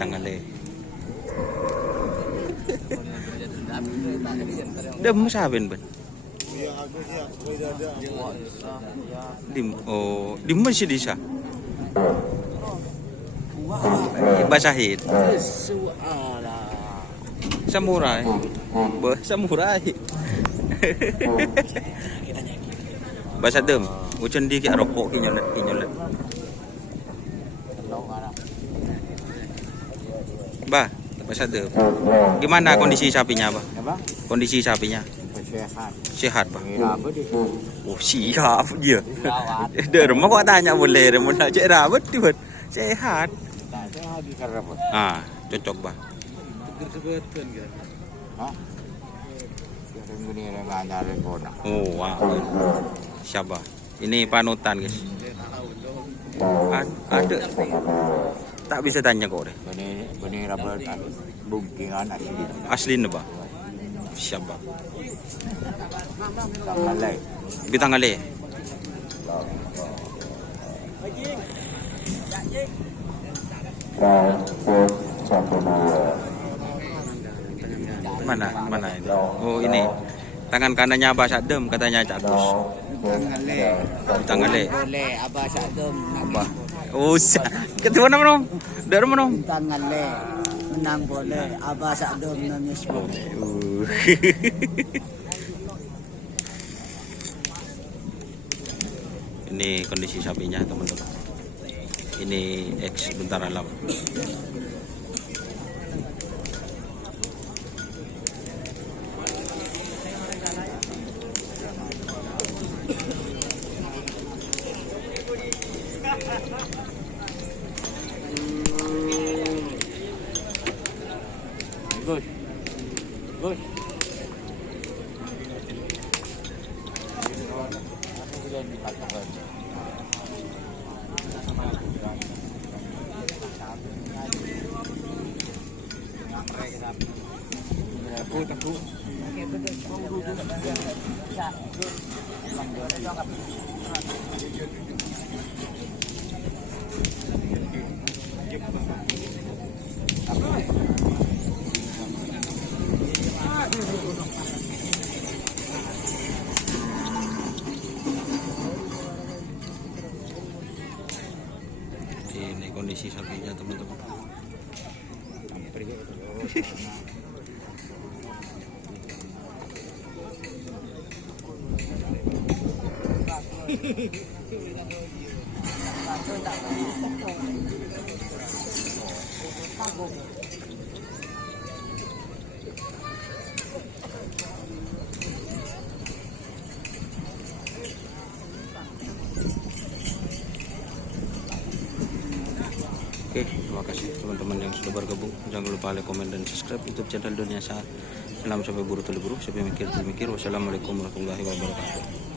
tangale. Dia masabin ban. Di masih disa. Basahin. Samurai. Samurai. Bahasa dem. Ucen di kayak rokok kinyolet. Bah, bahasa dem. Gimana kondisi sapinya, Bah? Kondisi sapinya? Sehat, Bah. Oh, siap dia. Dia rumah kok tanya boleh, mau nak cek rawat dia. Sehat. Ah, cocok, Bah. Oh, wow. Siapa? Ini panutan, guys. Ada. Tak bisa tanya kok deh. Benih raba bungkingan asli. Asli nih, Bah. Siapa? Tanggalay. Bitangale. Mana ini? Oh, ini. Tangan kanannya Abah Sadem katanya Cak Gus. Bitangale. Boleh Abah Sadem. Abah. Oh, ketua nama nom. Dari mana nom? Tanggalay. Menang boleh Abah Sadem nangis boleh. Ini kondisi sapinya, teman-teman. Ini X bentar alam. Gus. Teguh. Ini kondisi sapinya, teman-teman. Oke, terima kasih teman-teman yang sudah bergabung. Jangan lupa like, komen, dan subscribe YouTube channel Dunia Saat. Salam sampai buru telu buru, sampai mikir. Wassalamualaikum warahmatullahi wabarakatuh.